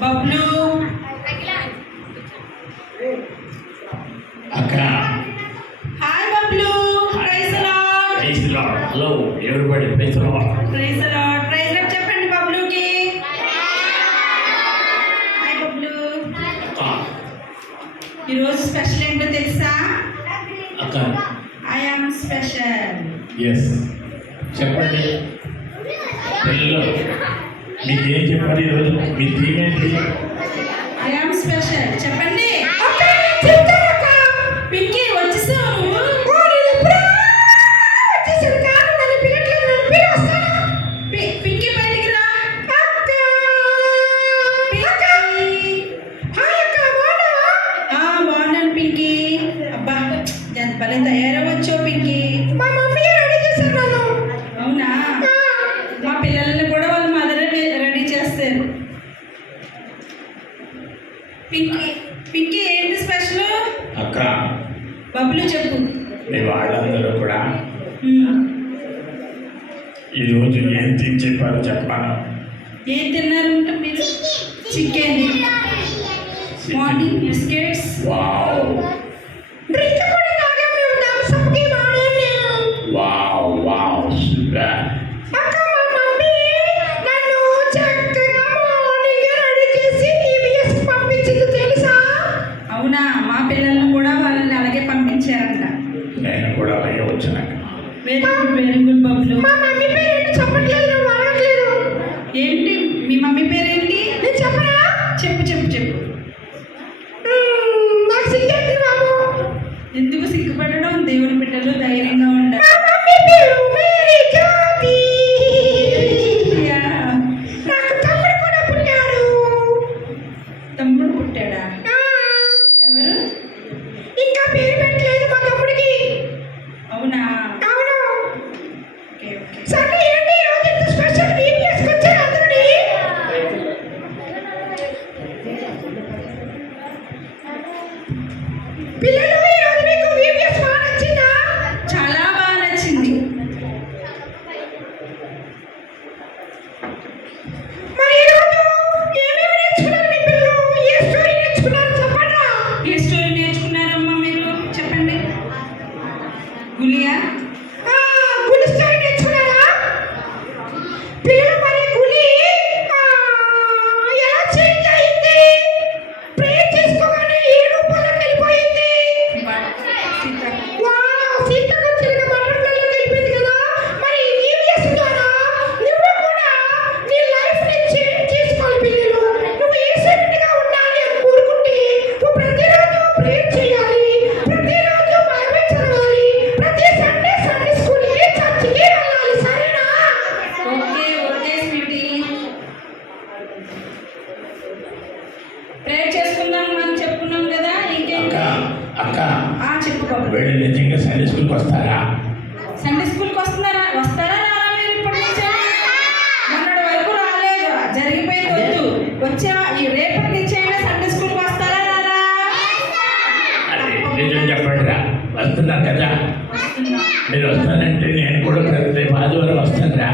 బబ్లు అక్క. Hi Bablu. Praise lord. Praise lord. Hello ఎవరిబడి. Praise lord. Praise lord. Praise lord చెప్పండి బబ్లుకి. హాయ్ బబ్లు. అక్క. ఈరోజు స్పెషల్ ఏంటో తెలుసా? అక్క. I am special. ఎస్ చెప్పండి పిల్లలు. మీకు ఏం చెప్పాలి ఈరోజు? మీ థీమ్ ఏంటి? ఐ యామ్ స్పెషల్ చెప్పండి. పింకీ వచ్చేసావు. పింకీ బయటికి రా. బాగున్నాను పింకీ. అబ్బా ఎంత భలే తయారవచ్చో పింకీ. అవునా? మా పిల్లల్ని కూడా వాళ్ళ మదర్ రెడీ చేస్తారు. పింకీ పింకీ ఏంటి స్పెషల్? అక్క బబ్లు చెప్పు. మీ వాళ్ళందరూ కూడా ఈరోజు ఏం థీమ్ చెప్పారో చెప్పాను. ఏం తిన్నారంట మీరు? Chicken, morning biscuits. Wow wow wow super. అవునా? మా పిల్లల్ని కూడా వాళ్ళని అలాగే పంపించారంట. నేను కూడా అలాగే వచ్చాను. Very good, very good Bablu. ఏంటి మీ మమ్మీ పేరేంటి? చెప్పు చెప్పు చెప్పు. ఎందుకు సిగ్గుపడడం? దేవుని బిడ్డలు ధైర్యంగా ఉండాలి. తమ్ముడు పుట్టాడా? ఎవరు? అవునా? Okay okay. చాలా బాగా నచ్చింది. ఏ స్టోరీ నేర్చుకున్నారమ్మా మీరు? చెప్పండి. గులియా? Okay okay sweetie. ప్రేయర్ చేసుకుందాం అని చెప్పుకున్నాం కదా, ఇంకేంటి? అక్క చెప్పు బాబు. వీళ్ళు నిజంగా సండే స్కూల్కి వస్తారా? సండే స్కూల్కి వస్తారా రారా మీరు? ఇప్పటి నుంచే మొన్నటి వరకు రాలేదు, జరిగిపోయింది. వచ్చే రేపటి నుంచి అయినా సండే స్కూల్కి వస్తారా రారా? అది నిజం చెప్పండి రా. వస్తున్నారు కదా మీరు. వస్తానంటే నేను కూడా రేపు ఆదివారం వస్తాను రా.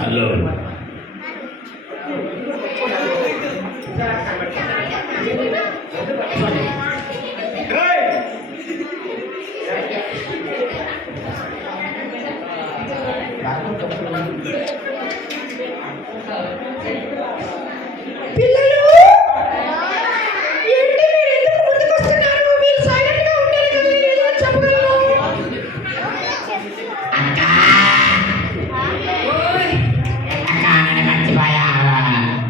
హలో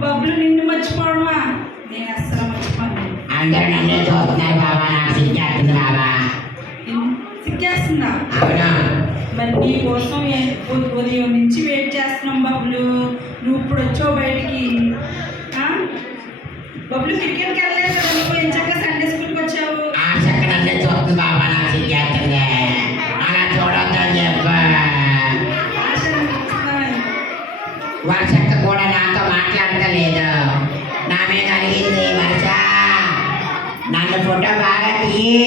బబ్లు నిన్ను మర్చిపోవడమా? నేను అస్సలు మర్చిపోను. అందరూ నన్నే చూస్తున్నారు బాబా. నాకు సిగ్గేస్తుంది బాబా. సిగ్గేస్తుందా? అవునా? మరి నీ కోసం ఉదయం నుంచి వెయిట్ చేస్తున్నాం బబ్లు. నువ్వు ఇప్పుడు వచ్చావు బయటికి. బబ్లు క్రికెట్కి వెళ్ళలేదు కదా నువ్వు? ఎంచక్క సండే స్కూల్కి వచ్చావు. ఆ చక్క నన్నే చూస్తుంది బాబా. నాకు సిగ్గేస్తుంది. అలా చూడొద్దని చెప్ప. ఆశ అనిపిస్తున్నాను. వర్షక్క కూడా నాతో మాట్లాడతలేదు. నా మీద అడిగింది వర్ష నన్ను ఫోటో బాగా తీయి.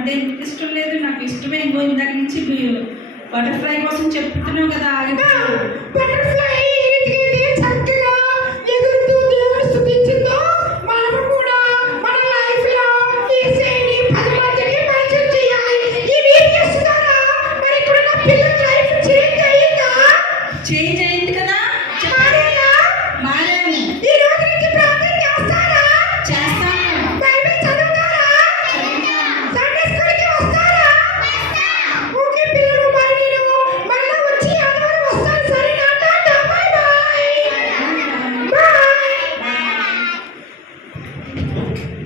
అంటే ఎందుకు ఇష్టం లేదు, నాకు ఇష్టమే. ఇంకో ఇందాక నుంచి బటర్ఫ్లై కోసం చెప్తున్నావు కదా, బటర్ఫ్లై